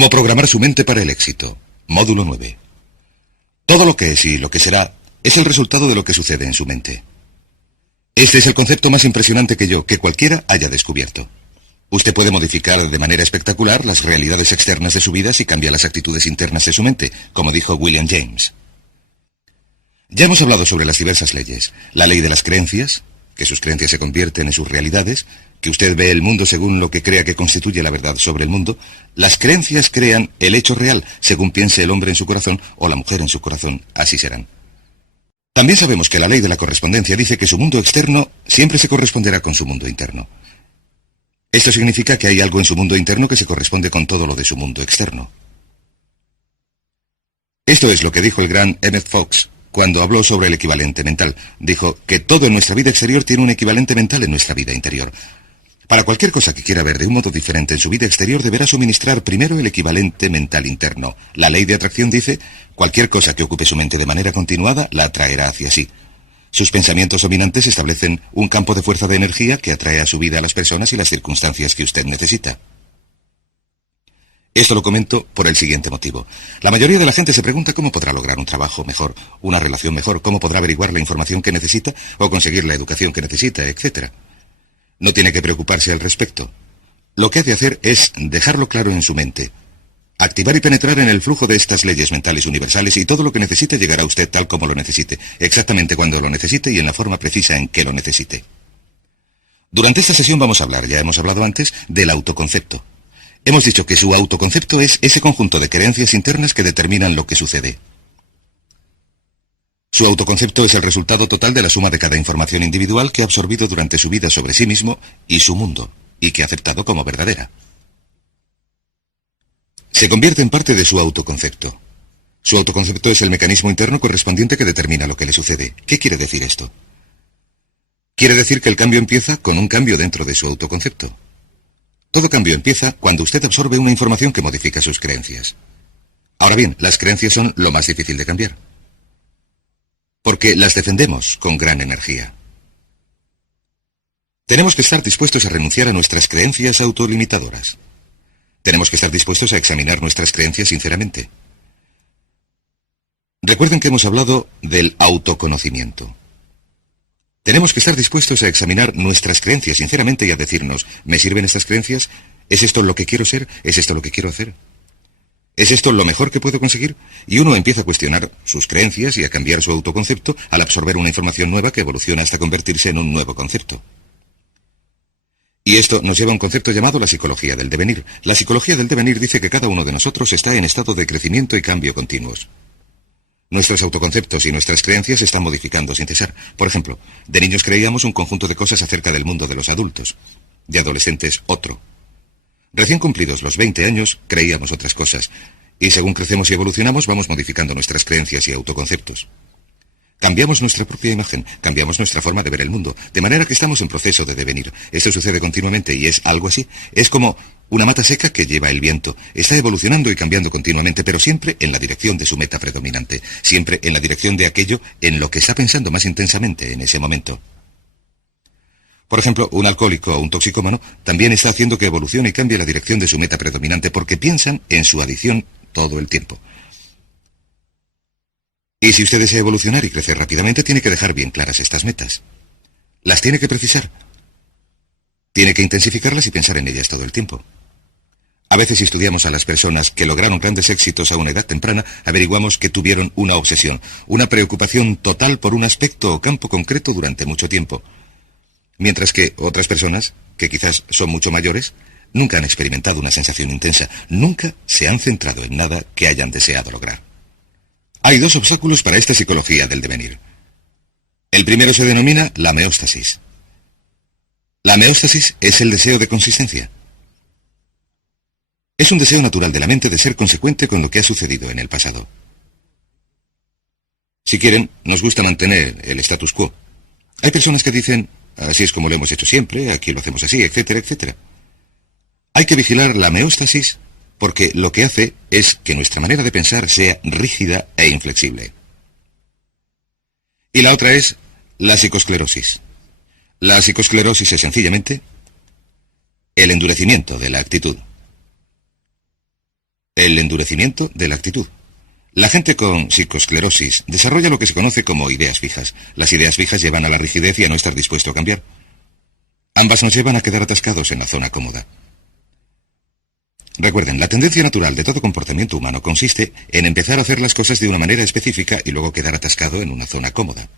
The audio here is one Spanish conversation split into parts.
Cómo programar su mente para el éxito. Módulo 9. Todo lo que es y lo que será es el resultado de lo que sucede en su mente. Este es el concepto más impresionante que cualquiera haya descubierto. Usted puede modificar de manera espectacular las realidades externas de su vida si cambia las actitudes internas de su mente, como dijo William James. Ya hemos hablado sobre las diversas leyes. La ley de las creencias, que sus creencias se convierten en sus realidades, que usted ve el mundo según lo que crea que constituye la verdad sobre el mundo. Las creencias crean el hecho real, según piense el hombre en su corazón o la mujer en su corazón, así serán. También sabemos que la ley de la correspondencia dice que su mundo externo siempre se corresponderá con su mundo interno. Esto significa que hay algo en su mundo interno que se corresponde con todo lo de su mundo externo. Esto es lo que dijo el gran Emmett Fox cuando habló sobre el equivalente mental. Dijo que todo en nuestra vida exterior tiene un equivalente mental en nuestra vida interior. Para cualquier cosa que quiera ver de un modo diferente en su vida exterior, deberá suministrar primero el equivalente mental interno. La ley de atracción dice, cualquier cosa que ocupe su mente de manera continuada, la atraerá hacia sí. Sus pensamientos dominantes establecen un campo de fuerza de energía que atrae a su vida a las personas y las circunstancias que usted necesita. Esto lo comento por el siguiente motivo. La mayoría de la gente se pregunta cómo podrá lograr un trabajo mejor, una relación mejor, cómo podrá averiguar la información que necesita o conseguir la educación que necesita, etc. No tiene que preocuparse al respecto. Lo que ha de hacer es dejarlo claro en su mente. Activar y penetrar en el flujo de estas leyes mentales universales y todo lo que necesite llegará a usted tal como lo necesite, exactamente cuando lo necesite y en la forma precisa en que lo necesite. Durante esta sesión vamos a hablar, ya hemos hablado antes, del autoconcepto. Hemos dicho que su autoconcepto es ese conjunto de creencias internas que determinan lo que sucede. Su autoconcepto es el resultado total de la suma de cada información individual que ha absorbido durante su vida sobre sí mismo y su mundo, y que ha aceptado como verdadera. Se convierte en parte de su autoconcepto. Su autoconcepto es el mecanismo interno correspondiente que determina lo que le sucede. ¿Qué quiere decir esto? Quiere decir que el cambio empieza con un cambio dentro de su autoconcepto. Todo cambio empieza cuando usted absorbe una información que modifica sus creencias. Ahora bien, las creencias son lo más difícil de cambiar, porque las defendemos con gran energía. Tenemos que estar dispuestos a renunciar a nuestras creencias autolimitadoras. Tenemos que estar dispuestos a examinar nuestras creencias sinceramente. Recuerden que hemos hablado del autoconocimiento. Tenemos que estar dispuestos a examinar nuestras creencias sinceramente y a decirnos, ¿me sirven estas creencias? ¿Es esto lo que quiero ser? ¿Es esto lo que quiero hacer? ¿Es esto lo mejor que puedo conseguir? Y uno empieza a cuestionar sus creencias y a cambiar su autoconcepto al absorber una información nueva que evoluciona hasta convertirse en un nuevo concepto. Y esto nos lleva a un concepto llamado la psicología del devenir. La psicología del devenir dice que cada uno de nosotros está en estado de crecimiento y cambio continuos. Nuestros autoconceptos y nuestras creencias se están modificando sin cesar. Por ejemplo, de niños creíamos un conjunto de cosas acerca del mundo de los adultos, de adolescentes otro. Recién cumplidos los 20 años, creíamos otras cosas, y según crecemos y evolucionamos, vamos modificando nuestras creencias y autoconceptos. Cambiamos nuestra propia imagen, cambiamos nuestra forma de ver el mundo, de manera que estamos en proceso de devenir. Esto sucede continuamente y es algo así. Es como una mata seca que lleva el viento. Está evolucionando y cambiando continuamente, pero siempre en la dirección de su meta predominante, siempre en la dirección de aquello en lo que está pensando más intensamente en ese momento. Por ejemplo, un alcohólico o un toxicómano también está haciendo que evolucione y cambie la dirección de su meta predominante porque piensan en su adicción todo el tiempo. Y si usted desea evolucionar y crecer rápidamente, tiene que dejar bien claras estas metas. Las tiene que precisar. Tiene que intensificarlas y pensar en ellas todo el tiempo. A veces, si estudiamos a las personas que lograron grandes éxitos a una edad temprana, averiguamos que tuvieron una obsesión, una preocupación total por un aspecto o campo concreto durante mucho tiempo. Mientras que otras personas, que quizás son mucho mayores, nunca han experimentado una sensación intensa, nunca se han centrado en nada que hayan deseado lograr. Hay dos obstáculos para esta psicología del devenir. El primero se denomina la meóstasis. La meóstasis es el deseo de consistencia. Es un deseo natural de la mente de ser consecuente con lo que ha sucedido en el pasado. Si quieren, nos gusta mantener el status quo. Hay personas que dicen, así es como lo hemos hecho siempre, aquí lo hacemos así, etcétera, etcétera. Hay que vigilar la meóstasis porque lo que hace es que nuestra manera de pensar sea rígida e inflexible. Y la otra es la psicosclerosis. La psicosclerosis es sencillamente el endurecimiento de la actitud. el endurecimiento de la actitud. La gente con psicoesclerosis desarrolla lo que se conoce como ideas fijas. Las ideas fijas llevan a la rigidez y a no estar dispuesto a cambiar. Ambas nos llevan a quedar atascados en la zona cómoda. Recuerden, la tendencia natural de todo comportamiento humano consiste en empezar a hacer las cosas de una manera específica y luego quedar atascado en una zona cómoda.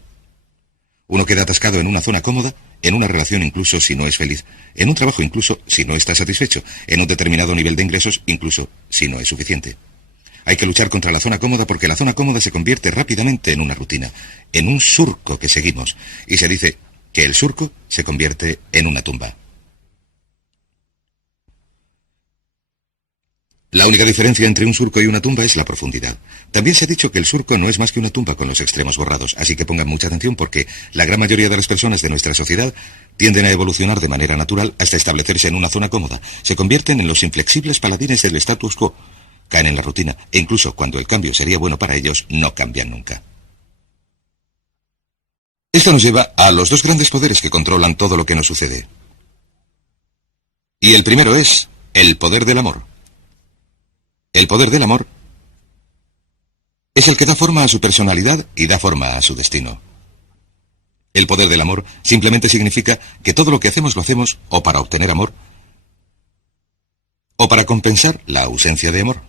Uno queda atascado en una zona cómoda, en una relación incluso si no es feliz, en un trabajo incluso si no está satisfecho, en un determinado nivel de ingresos incluso si no es suficiente. Hay que luchar contra la zona cómoda porque la zona cómoda se convierte rápidamente en una rutina, en un surco que seguimos, y se dice que el surco se convierte en una tumba. La única diferencia entre un surco y una tumba es la profundidad. También se ha dicho que el surco no es más que una tumba con los extremos borrados, así que pongan mucha atención porque la gran mayoría de las personas de nuestra sociedad tienden a evolucionar de manera natural hasta establecerse en una zona cómoda. Se convierten en los inflexibles paladines del status quo, caen en la rutina e incluso cuando el cambio sería bueno para ellos, no cambian nunca. Esto nos lleva a los dos grandes poderes que controlan todo lo que nos sucede. Y el primero es el poder del amor. El poder del amor es el que da forma a su personalidad y da forma a su destino. El poder del amor simplemente significa que todo lo que hacemos lo hacemos o para obtener amor o para compensar la ausencia de amor.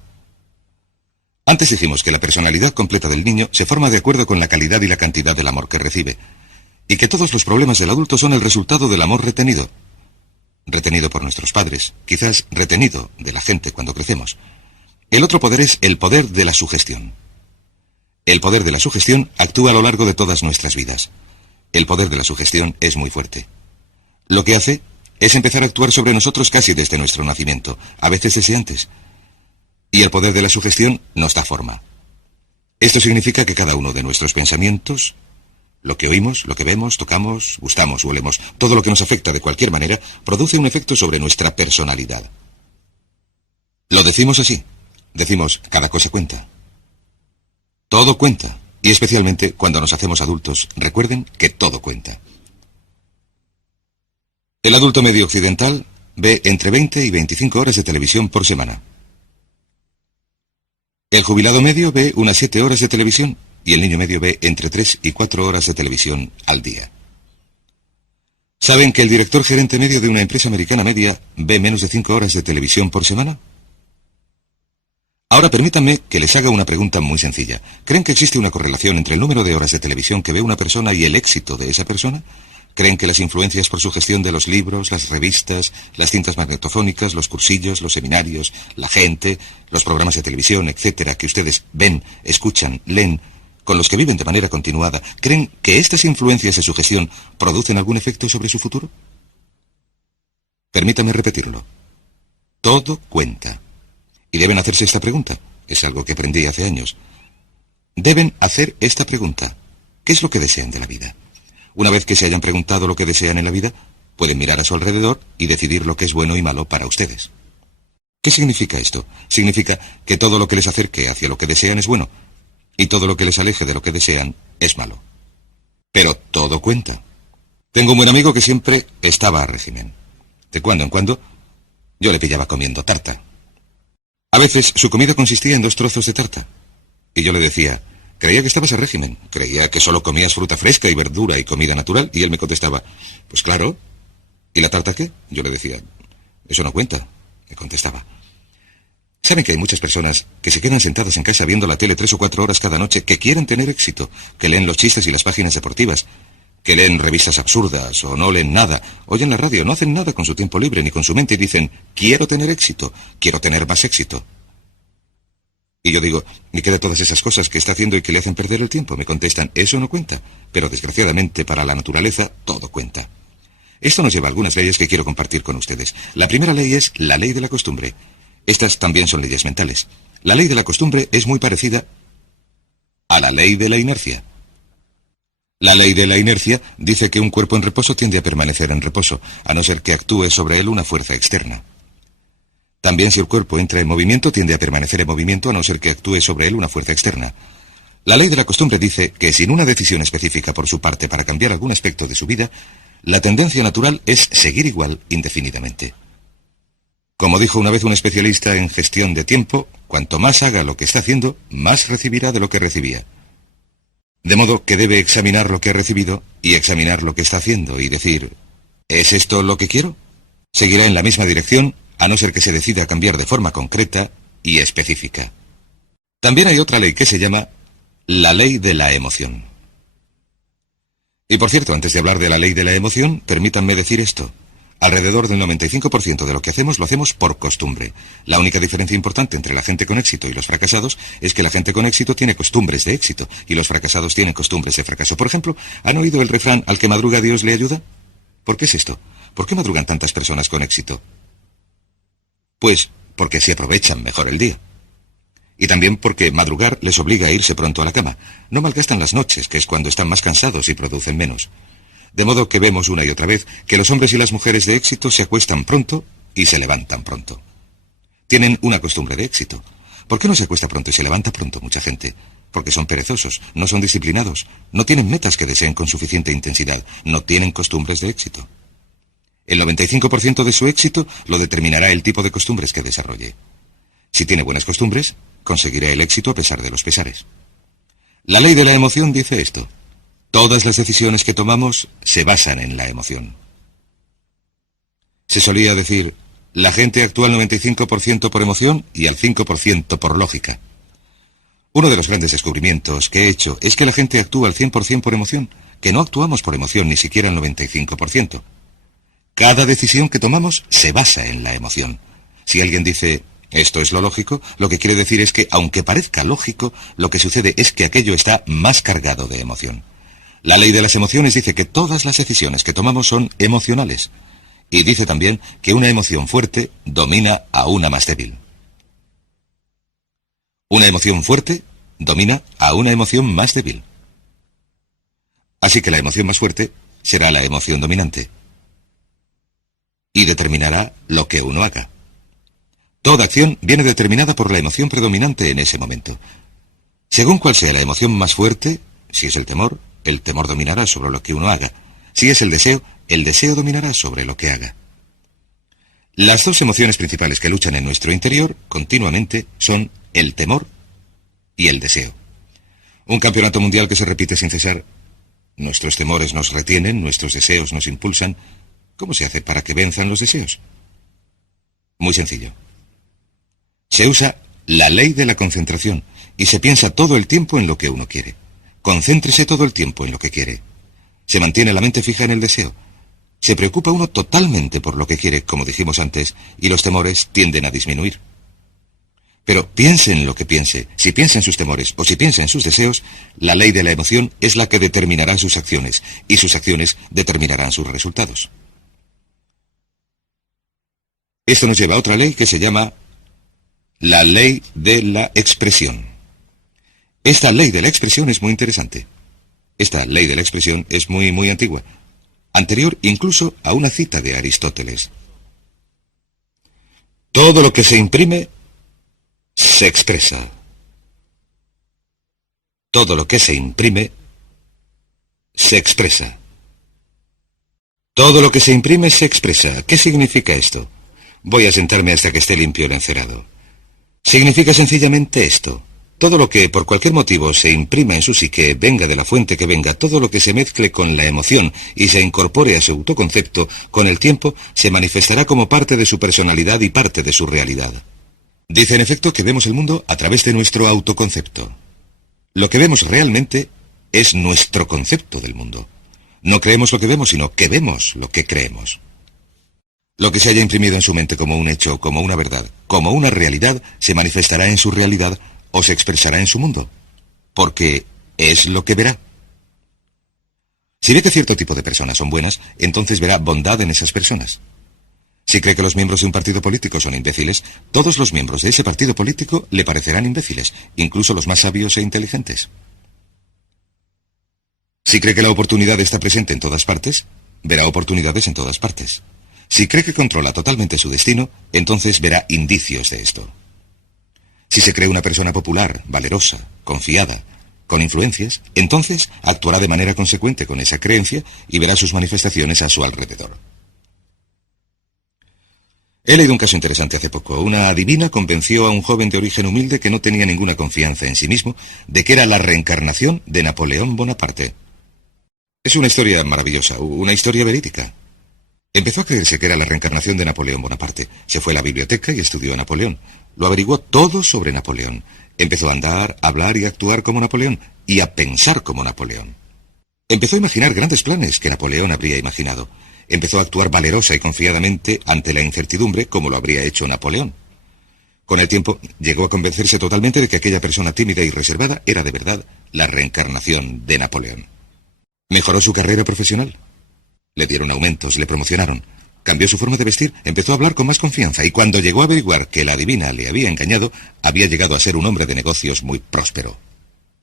Antes dijimos que la personalidad completa del niño se forma de acuerdo con la calidad y la cantidad del amor que recibe, y que todos los problemas del adulto son el resultado del amor retenido. Retenido por nuestros padres, quizás retenido de la gente cuando crecemos. El otro poder es el poder de la sugestión. El poder de la sugestión actúa a lo largo de todas nuestras vidas. El poder de la sugestión es muy fuerte. Lo que hace es empezar a actuar sobre nosotros casi desde nuestro nacimiento, a veces desde antes. Y el poder de la sugestión nos da forma. Esto significa que cada uno de nuestros pensamientos, lo que oímos, lo que vemos, tocamos, gustamos o olemos, todo lo que nos afecta de cualquier manera, produce un efecto sobre nuestra personalidad. Lo decimos así. Decimos, cada cosa cuenta. Todo cuenta. Y especialmente cuando nos hacemos adultos, recuerden que todo cuenta. El adulto medio occidental ve entre 20 y 25 horas de televisión por semana. El jubilado medio ve unas 7 horas de televisión y el niño medio ve entre 3 y 4 horas de televisión al día. ¿Saben que el director gerente medio de una empresa americana media ve menos de 5 horas de televisión por semana? Ahora permítanme que les haga una pregunta muy sencilla. ¿Creen que existe una correlación entre el número de horas de televisión que ve una persona y el éxito de esa persona? ¿Creen que las influencias por sugestión de los libros, las revistas, las cintas magnetofónicas, los cursillos, los seminarios, la gente, los programas de televisión, etcétera, que ustedes ven, escuchan, leen, con los que viven de manera continuada, creen que estas influencias de sugestión producen algún efecto sobre su futuro? Permítame repetirlo. Todo cuenta. Y deben hacerse esta pregunta. Es algo que aprendí hace años. Deben hacer esta pregunta. ¿Qué es lo que desean de la vida? Una vez que se hayan preguntado lo que desean en la vida, pueden mirar a su alrededor y decidir lo que es bueno y malo para ustedes. ¿Qué significa esto? Significa que todo lo que les acerque hacia lo que desean es bueno, y todo lo que les aleje de lo que desean es malo. Pero todo cuenta. Tengo un buen amigo que siempre estaba a régimen. De cuando en cuando, yo le pillaba comiendo tarta. A veces su comida consistía en 2 trozos de tarta. Y yo le decía, creía que estabas a régimen, creía que solo comías fruta fresca y verdura y comida natural. Y él me contestaba, pues claro. ¿Y la tarta qué? Yo le decía, eso no cuenta, me contestaba. ¿Saben que hay muchas personas que se quedan sentadas en casa viendo la tele 3 o 4 horas cada noche, que quieren tener éxito, que leen los chistes y las páginas deportivas, que leen revistas absurdas o no leen nada, oyen la radio, no hacen nada con su tiempo libre ni con su mente y dicen, quiero tener éxito, quiero tener más éxito? Y yo digo, ¿y qué de todas esas cosas que está haciendo y que le hacen perder el tiempo? Me contestan, eso no cuenta, pero desgraciadamente para la naturaleza todo cuenta. Esto nos lleva a algunas leyes que quiero compartir con ustedes. La primera ley es la ley de la costumbre. Estas también son leyes mentales. La ley de la costumbre es muy parecida a la ley de la inercia. La ley de la inercia dice que un cuerpo en reposo tiende a permanecer en reposo, a no ser que actúe sobre él una fuerza externa. También si el cuerpo entra en movimiento, tiende a permanecer en movimiento, a no ser que actúe sobre él una fuerza externa. La ley de la costumbre dice que sin una decisión específica por su parte para cambiar algún aspecto de su vida, la tendencia natural es seguir igual indefinidamente. Como dijo una vez un especialista en gestión de tiempo, cuanto más haga lo que está haciendo, más recibirá de lo que recibía. De modo que debe examinar lo que ha recibido y examinar lo que está haciendo y decir, ¿es esto lo que quiero? Seguirá en la misma dirección, a no ser que se decida a cambiar de forma concreta y específica. También hay otra ley que se llama la ley de la emoción. Y por cierto, antes de hablar de la ley de la emoción, permítanme decir esto. Alrededor del 95% de lo que hacemos lo hacemos por costumbre. La única diferencia importante entre la gente con éxito y los fracasados es que la gente con éxito tiene costumbres de éxito y los fracasados tienen costumbres de fracaso. Por ejemplo, ¿han oído el refrán al que madruga Dios le ayuda? ¿Por qué es esto? ¿Por qué madrugan tantas personas con éxito? Pues porque así aprovechan mejor el día. Y también porque madrugar les obliga a irse pronto a la cama. No malgastan las noches, que es cuando están más cansados y producen menos. De modo que vemos una y otra vez que los hombres y las mujeres de éxito se acuestan pronto y se levantan pronto. Tienen una costumbre de éxito. ¿Por qué no se acuesta pronto y se levanta pronto mucha gente? Porque son perezosos, no son disciplinados, no tienen metas que deseen con suficiente intensidad, no tienen costumbres de éxito. El 95% de su éxito lo determinará el tipo de costumbres que desarrolle. Si tiene buenas costumbres, conseguirá el éxito a pesar de los pesares. La ley de la emoción dice esto. Todas las decisiones que tomamos se basan en la emoción. Se solía decir, la gente actúa al 95% por emoción y al 5% por lógica. Uno de los grandes descubrimientos que he hecho es que la gente actúa al 100% por emoción, que no actuamos por emoción ni siquiera al 95%. Cada decisión que tomamos se basa en la emoción. Si alguien dice, esto es lo lógico, lo que quiere decir es que, aunque parezca lógico, lo que sucede es que aquello está más cargado de emoción. La ley de las emociones dice que todas las decisiones que tomamos son emocionales. Y dice también que una emoción fuerte domina a una más débil. Una emoción fuerte domina a una emoción más débil. Así que la emoción más fuerte será la emoción dominante. Y determinará lo que uno haga. Toda acción viene determinada por la emoción predominante en ese momento. Según cuál sea la emoción más fuerte, si es el temor dominará sobre lo que uno haga. Si es el deseo dominará sobre lo que haga. Las dos emociones principales que luchan en nuestro interior continuamente son el temor y el deseo. Un campeonato mundial que se repite sin cesar. Nuestros temores nos retienen, nuestros deseos nos impulsan. ¿Cómo se hace para que venzan los deseos? Muy sencillo. Se usa la ley de la concentración y se piensa todo el tiempo en lo que uno quiere. Concéntrese todo el tiempo en lo que quiere. Se mantiene la mente fija en el deseo. Se preocupa uno totalmente por lo que quiere, como dijimos antes, y los temores tienden a disminuir. Pero piense en lo que piense, si piensa en sus temores o si piensa en sus deseos, la ley de la emoción es la que determinará sus acciones, y sus acciones determinarán sus resultados. Esto nos lleva a otra ley que se llama la ley de la expresión. Esta ley de la expresión es muy interesante. Esta ley de la expresión es muy antigua, anterior incluso a una cita de Aristóteles. Todo lo que se imprime se expresa. Todo lo que se imprime se expresa. Todo lo que se imprime se expresa. ¿Qué significa esto? Voy a sentarme hasta que esté limpio el encerado. Significa sencillamente esto. Todo lo que, por cualquier motivo, se imprima en su psique, venga de la fuente que venga, todo lo que se mezcle con la emoción y se incorpore a su autoconcepto, con el tiempo se manifestará como parte de su personalidad y parte de su realidad. Dice en efecto que vemos el mundo a través de nuestro autoconcepto. Lo que vemos realmente es nuestro concepto del mundo. No creemos lo que vemos, sino que vemos lo que creemos. Lo que se haya imprimido en su mente como un hecho, como una verdad, como una realidad, se manifestará en su realidad o se expresará en su mundo, porque es lo que verá. Si ve que cierto tipo de personas son buenas, entonces verá bondad en esas personas. Si cree que los miembros de un partido político son imbéciles, todos los miembros de ese partido político le parecerán imbéciles, incluso los más sabios e inteligentes. Si cree que la oportunidad está presente en todas partes, verá oportunidades en todas partes. Si cree que controla totalmente su destino, entonces verá indicios de esto. Si se cree una persona popular, valerosa, confiada, con influencias, entonces actuará de manera consecuente con esa creencia y verá sus manifestaciones a su alrededor. He leído un caso interesante hace poco. Una adivina convenció a un joven de origen humilde que no tenía ninguna confianza en sí mismo de que era la reencarnación de Napoleón Bonaparte. Es una historia maravillosa, una historia verídica. Empezó a creerse que era la reencarnación de Napoleón Bonaparte. Se fue a la biblioteca y estudió a Napoleón. Lo averiguó todo sobre Napoleón. Empezó a andar, a hablar y a actuar como Napoleón, y a pensar como Napoleón. Empezó a imaginar grandes planes que Napoleón habría imaginado. Empezó a actuar valerosa y confiadamente ante la incertidumbre como lo habría hecho Napoleón. Con el tiempo llegó a convencerse totalmente de que aquella persona tímida y reservada era de verdad la reencarnación de Napoleón. Mejoró su carrera profesional. Le dieron aumentos, le promocionaron. Cambió su forma de vestir, empezó a hablar con más confianza y cuando llegó a averiguar que la adivina le había engañado, había llegado a ser un hombre de negocios muy próspero.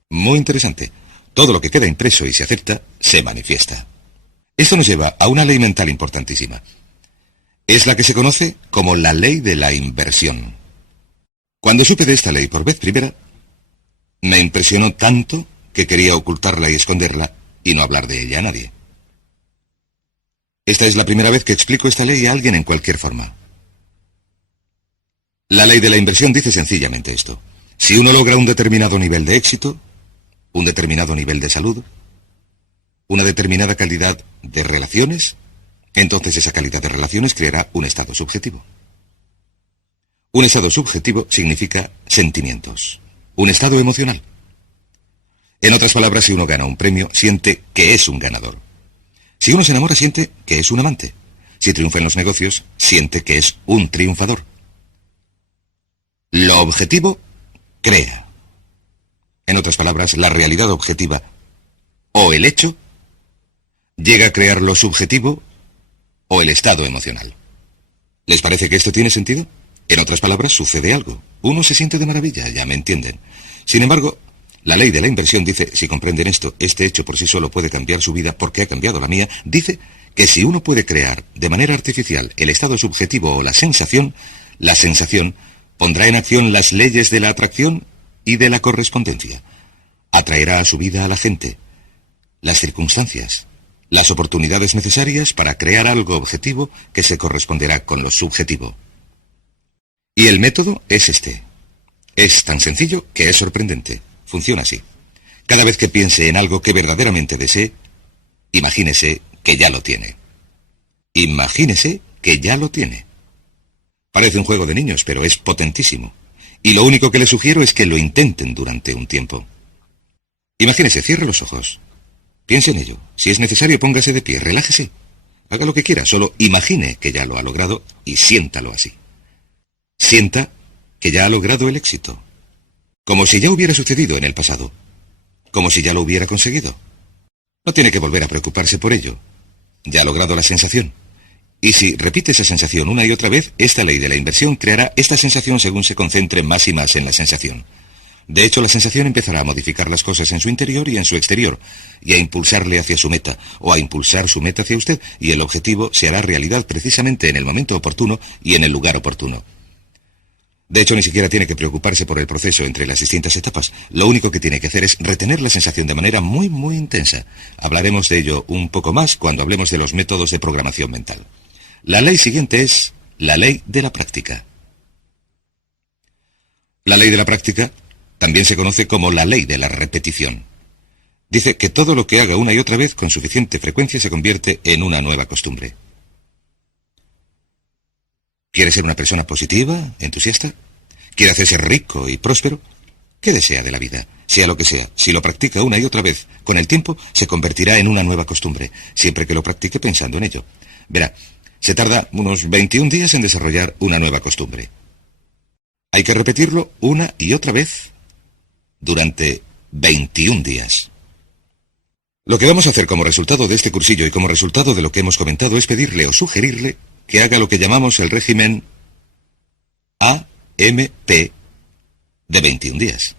Muy interesante. Todo lo que queda impreso y se acepta, se manifiesta. Esto nos lleva a una ley mental importantísima. Es la que se conoce como la ley de la inversión. Cuando supe de esta ley por vez primera, me impresionó tanto que quería ocultarla y esconderla y no hablar de ella a nadie. Esta es la primera vez que explico esta ley a alguien en cualquier forma. La ley de la inversión dice sencillamente esto. Si uno logra un determinado nivel de éxito, un determinado nivel de salud, una determinada calidad de relaciones, entonces esa calidad de relaciones creará un estado subjetivo. Un estado subjetivo significa sentimientos, un estado emocional. En otras palabras, si uno gana un premio, siente que es un ganador. Si uno se enamora, siente que es un amante. Si triunfa en los negocios, siente que es un triunfador. Lo objetivo crea. En otras palabras, la realidad objetiva o el hecho llega a crear lo subjetivo o el estado emocional. ¿Les parece que esto tiene sentido? En otras palabras, sucede algo. Uno se siente de maravilla, ya me entienden. Sin embargo, la ley de la inversión dice, si comprenden esto, este hecho por sí solo puede cambiar su vida porque ha cambiado la mía, dice que si uno puede crear de manera artificial el estado subjetivo o la sensación pondrá en acción las leyes de la atracción y de la correspondencia. Atraerá a su vida a la gente, las circunstancias, las oportunidades necesarias para crear algo objetivo que se corresponderá con lo subjetivo. Y el método es este. Es tan sencillo que es sorprendente. Funciona así. Cada vez que piense en algo que verdaderamente desee, imagínese que ya lo tiene. Imagínese que ya lo tiene. Parece un juego de niños, pero es potentísimo. Y lo único que les sugiero es que lo intenten durante un tiempo. Imagínese, cierre los ojos. Piense en ello. Si es necesario, póngase de pie, relájese. Haga lo que quiera, solo imagine que ya lo ha logrado y siéntalo así. Sienta que ya ha logrado el éxito. Como si ya hubiera sucedido en el pasado. Como si ya lo hubiera conseguido. No tiene que volver a preocuparse por ello. Ya ha logrado la sensación. Y si repite esa sensación una y otra vez, esta ley de la inversión creará esta sensación según se concentre más y más en la sensación. De hecho, la sensación empezará a modificar las cosas en su interior y en su exterior, y a impulsarle hacia su meta, o a impulsar su meta hacia usted, y el objetivo se hará realidad precisamente en el momento oportuno y en el lugar oportuno. De hecho, ni siquiera tiene que preocuparse por el proceso entre las distintas etapas. Lo único que tiene que hacer es retener la sensación de manera muy, muy intensa. Hablaremos de ello un poco más cuando hablemos de los métodos de programación mental. La ley siguiente es la ley de la práctica. La ley de la práctica también se conoce como la ley de la repetición. Dice que todo lo que haga una y otra vez con suficiente frecuencia se convierte en una nueva costumbre. ¿Quiere ser una persona positiva, entusiasta? ¿Quiere hacerse rico y próspero? ¿Qué desea de la vida? Sea lo que sea, si lo practica una y otra vez, con el tiempo se convertirá en una nueva costumbre, siempre que lo practique pensando en ello. Verá, se tarda unos 21 días en desarrollar una nueva costumbre. Hay que repetirlo una y otra vez durante 21 días. Lo que vamos a hacer como resultado de este cursillo y como resultado de lo que hemos comentado es pedirle o sugerirle que haga lo que llamamos el régimen AMP de 21 días.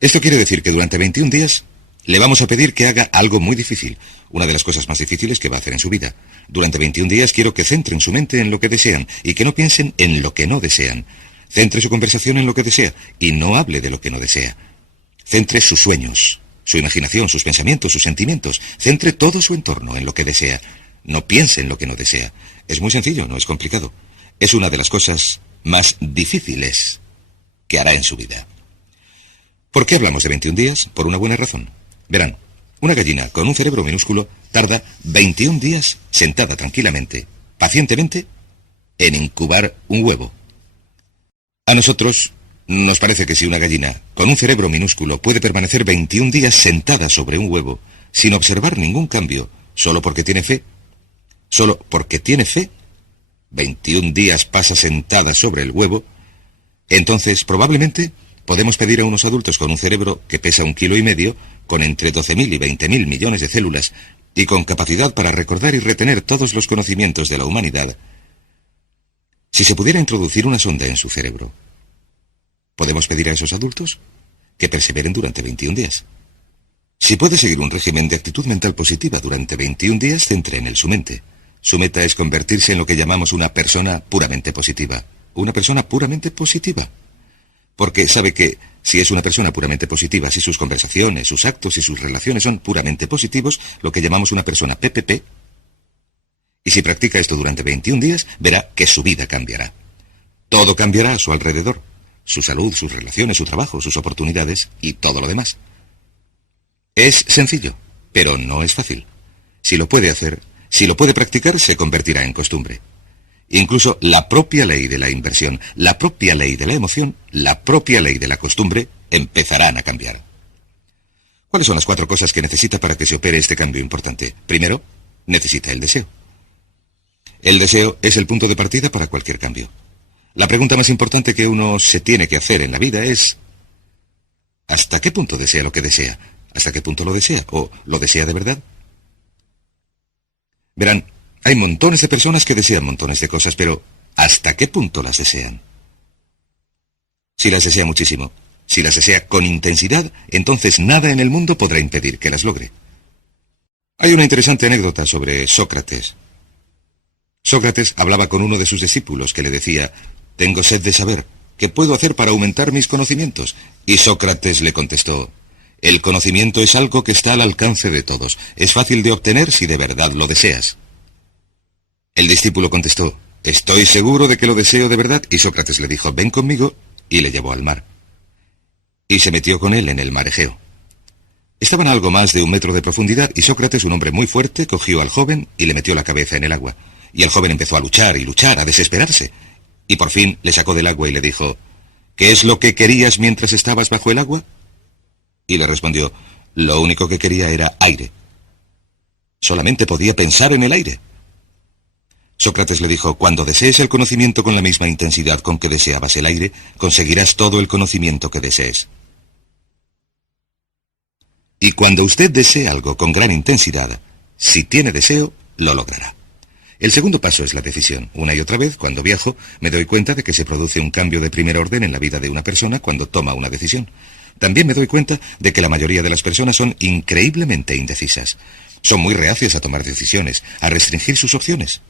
Esto quiere decir que durante 21 días le vamos a pedir que haga algo muy difícil, una de las cosas más difíciles que va a hacer en su vida. Durante 21 días quiero que centren su mente en lo que desean y que no piensen en lo que no desean. Centre su conversación en lo que desea y no hable de lo que no desea. Centre sus sueños, su imaginación, sus pensamientos, sus sentimientos. Centre todo su entorno en lo que desea. No piense en lo que no desea. Es muy sencillo, no es complicado. Es una de las cosas más difíciles que hará en su vida. ¿Por qué hablamos de 21 días? Por una buena razón. Verán, una gallina con un cerebro minúsculo tarda 21 días sentada tranquilamente, pacientemente, en incubar un huevo. A nosotros nos parece que si una gallina con un cerebro minúsculo puede permanecer 21 días sentada sobre un huevo sin observar ningún cambio, solo porque tiene fe, 21 días pasa sentada sobre el huevo, entonces probablemente podemos pedir a unos adultos con un cerebro que pesa 1,5 kilos, con entre 12.000 y 20.000 millones de células y con capacidad para recordar y retener todos los conocimientos de la humanidad, si se pudiera introducir una sonda en su cerebro, podemos pedir a esos adultos que perseveren durante 21 días. Si puede seguir un régimen de actitud mental positiva durante 21 días, centre en él su mente. Su meta es convertirse en lo que llamamos una persona puramente positiva. Una persona puramente positiva. Porque sabe que si es una persona puramente positiva, si sus conversaciones, sus actos y sus relaciones son puramente positivos, lo que llamamos una persona PPP, y si practica esto durante 21 días, verá que su vida cambiará. Todo cambiará a su alrededor. Su salud, sus relaciones, su trabajo, sus oportunidades y todo lo demás. Es sencillo, pero no es fácil. Si lo puede hacer, si lo puede practicar, se convertirá en costumbre. Incluso la propia ley de la inversión, la propia ley de la emoción, la propia ley de la costumbre empezarán a cambiar. ¿Cuáles son las 4 cosas que necesita para que se opere este cambio importante? Primero, necesita el deseo. El deseo es el punto de partida para cualquier cambio. La pregunta más importante que uno se tiene que hacer en la vida es: ¿hasta qué punto desea lo que desea? ¿Hasta qué punto lo desea? ¿O lo desea de verdad? Verán, hay montones de personas que desean montones de cosas, pero ¿hasta qué punto las desean? Si las desea muchísimo, si las desea con intensidad, entonces nada en el mundo podrá impedir que las logre. Hay una interesante anécdota sobre Sócrates. Sócrates hablaba con uno de sus discípulos que le decía: «Tengo sed de saber, ¿qué puedo hacer para aumentar mis conocimientos?». Y Sócrates le contestó: «El conocimiento es algo que está al alcance de todos. Es fácil de obtener si de verdad lo deseas». El discípulo contestó: «Estoy seguro de que lo deseo de verdad». Y Sócrates le dijo: «Ven conmigo», y le llevó al mar. Y se metió con él en el mar Egeo. Estaban a algo más de 1 metro de profundidad y Sócrates, un hombre muy fuerte, cogió al joven y le metió la cabeza en el agua. Y el joven empezó a luchar y luchar, a desesperarse. Y por fin le sacó del agua y le dijo: «¿Qué es lo que querías mientras estabas bajo el agua?». Y le respondió: «Lo único que quería era aire. Solamente podía pensar en el aire». Sócrates le dijo: «Cuando desees el conocimiento con la misma intensidad con que deseabas el aire, conseguirás todo el conocimiento que desees. Y cuando usted desee algo con gran intensidad, si tiene deseo, lo logrará». El segundo paso es la decisión. Una y otra vez, cuando viajo, me doy cuenta de que se produce un cambio de primer orden en la vida de una persona cuando toma una decisión. También me doy cuenta de que la mayoría de las personas son increíblemente indecisas. Son muy reacias a tomar decisiones, a restringir sus opciones.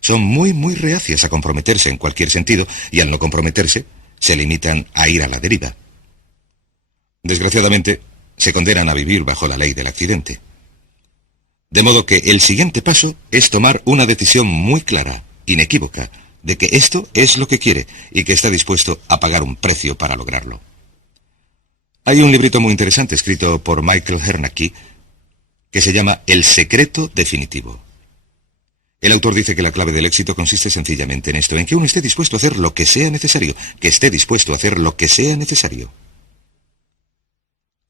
Son muy reacias a comprometerse en cualquier sentido y al no comprometerse, se limitan a ir a la deriva. Desgraciadamente, se condenan a vivir bajo la ley del accidente. De modo que el siguiente paso es tomar una decisión muy clara, inequívoca, de que esto es lo que quiere y que está dispuesto a pagar un precio para lograrlo. Hay un librito muy interesante escrito por Michael Hernacki que se llama El secreto definitivo. El autor dice que la clave del éxito consiste sencillamente en esto, en que uno esté dispuesto a hacer lo que sea necesario, que esté dispuesto a hacer lo que sea necesario.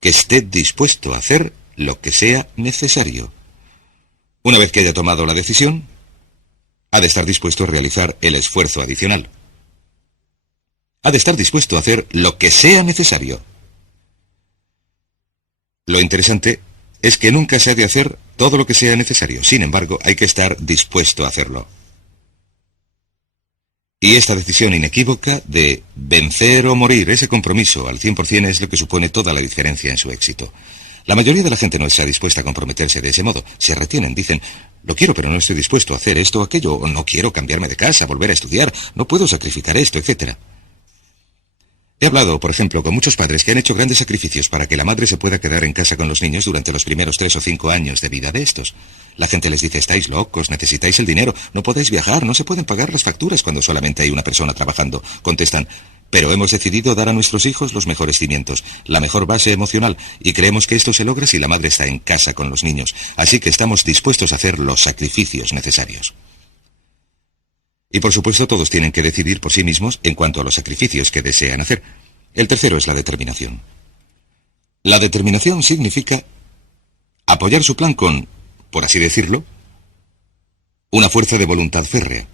Que esté dispuesto a hacer lo que sea necesario. Una vez que haya tomado la decisión, ha de estar dispuesto a realizar el esfuerzo adicional. Ha de estar dispuesto a hacer lo que sea necesario. Lo interesante es que nunca se ha de hacer todo lo que sea necesario. Sin embargo, hay que estar dispuesto a hacerlo. Y esta decisión inequívoca de vencer o morir, ese compromiso al 100% es lo que supone toda la diferencia en su éxito. La mayoría de la gente no está dispuesta a comprometerse de ese modo. Se retienen, dicen: «Lo quiero, pero no estoy dispuesto a hacer esto o aquello», o «no quiero cambiarme de casa, volver a estudiar, no puedo sacrificar esto», etc. He hablado, por ejemplo, con muchos padres que han hecho grandes sacrificios para que la madre se pueda quedar en casa con los niños durante los primeros 3 o 5 años de vida de estos. La gente les dice, estáis locos, necesitáis el dinero, no podéis viajar, no se pueden pagar las facturas cuando solamente hay una persona trabajando. Contestan, pero hemos decidido dar a nuestros hijos los mejores cimientos, la mejor base emocional, y creemos que esto se logra si la madre está en casa con los niños, así que estamos dispuestos a hacer los sacrificios necesarios. Y por supuesto todos tienen que decidir por sí mismos en cuanto a los sacrificios que desean hacer. El tercero es la determinación. La determinación significa apoyar su plan con, por así decirlo, una fuerza de voluntad férrea.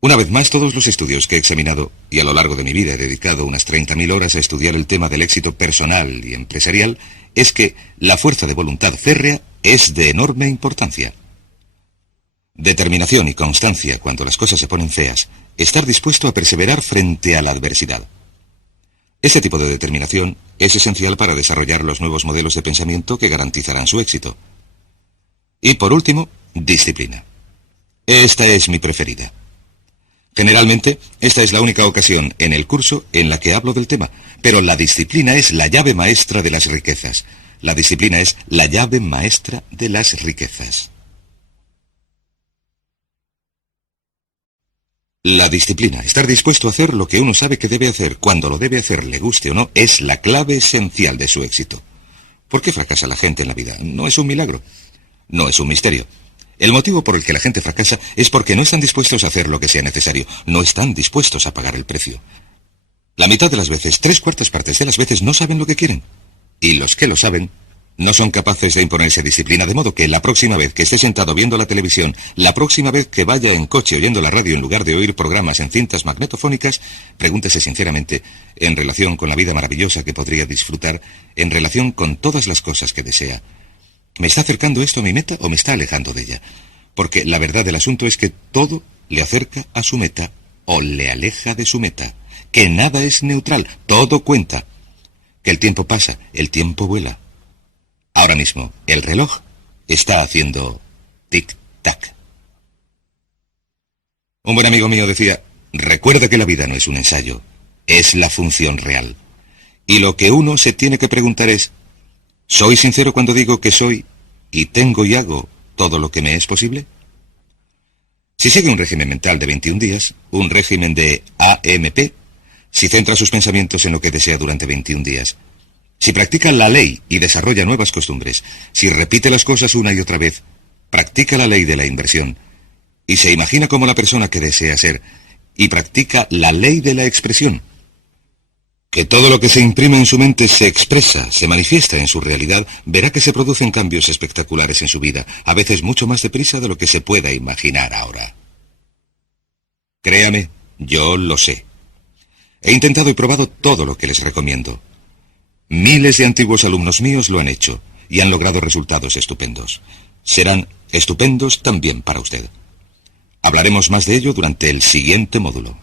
Una vez más, todos los estudios que he examinado, y a lo largo de mi vida he dedicado unas 30.000 horas a estudiar el tema del éxito personal y empresarial, es que la fuerza de voluntad férrea es de enorme importancia. Determinación y constancia cuando las cosas se ponen feas, estar dispuesto a perseverar frente a la adversidad. Este tipo de determinación es esencial para desarrollar los nuevos modelos de pensamiento que garantizarán su éxito. Y por último, disciplina. Esta es mi preferida. Generalmente, esta es la única ocasión en el curso en la que hablo del tema, pero la disciplina es la llave maestra de las riquezas. La disciplina es la llave maestra de las riquezas. La disciplina, estar dispuesto a hacer lo que uno sabe que debe hacer, cuando lo debe hacer, le guste o no, es la clave esencial de su éxito. ¿Por qué fracasa la gente en la vida? No es un milagro, no es un misterio. El motivo por el que la gente fracasa es porque no están dispuestos a hacer lo que sea necesario, no están dispuestos a pagar el precio. La mitad de las veces, 3/4 partes de las veces, no saben lo que quieren. Y los que lo saben, no son capaces de imponerse disciplina, de modo que la próxima vez que esté sentado viendo la televisión, la próxima vez que vaya en coche oyendo la radio en lugar de oír programas en cintas magnetofónicas, pregúntese sinceramente, en relación con la vida maravillosa que podría disfrutar, en relación con todas las cosas que desea, ¿me está acercando esto a mi meta o me está alejando de ella? Porque la verdad del asunto es que todo le acerca a su meta o le aleja de su meta, que nada es neutral, todo cuenta, que el tiempo pasa, el tiempo vuela. Ahora mismo, el reloj está haciendo tic-tac. Un buen amigo mío decía, recuerda que la vida no es un ensayo, es la función real. Y lo que uno se tiene que preguntar es, ¿soy sincero cuando digo que soy y tengo y hago todo lo que me es posible? Si sigue un régimen mental de 21 días, un régimen de AMP, si centra sus pensamientos en lo que desea durante 21 días, si practica la ley y desarrolla nuevas costumbres, si repite las cosas una y otra vez, practica la ley de la inversión, y se imagina como la persona que desea ser, y practica la ley de la expresión, que todo lo que se imprime en su mente se expresa, se manifiesta en su realidad, verá que se producen cambios espectaculares en su vida, a veces mucho más deprisa de lo que se pueda imaginar ahora. Créame, yo lo sé. He intentado y probado todo lo que les recomiendo. Miles de antiguos alumnos míos lo han hecho y han logrado resultados estupendos. Serán estupendos también para usted. Hablaremos más de ello durante el siguiente módulo.